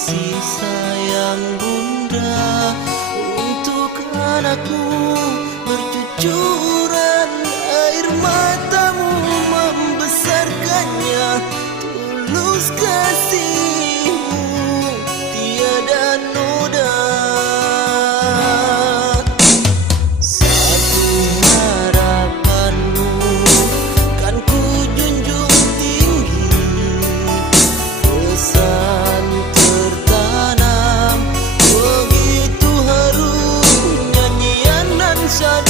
kasih sayang bunda untuk anakmu bercucuran air matamu membesarkannya. Tulus kasihmu tiada noda. Satu harapanmu kan ku junjung tinggi, pesan tertanam begitu harum nyanyian dan syada.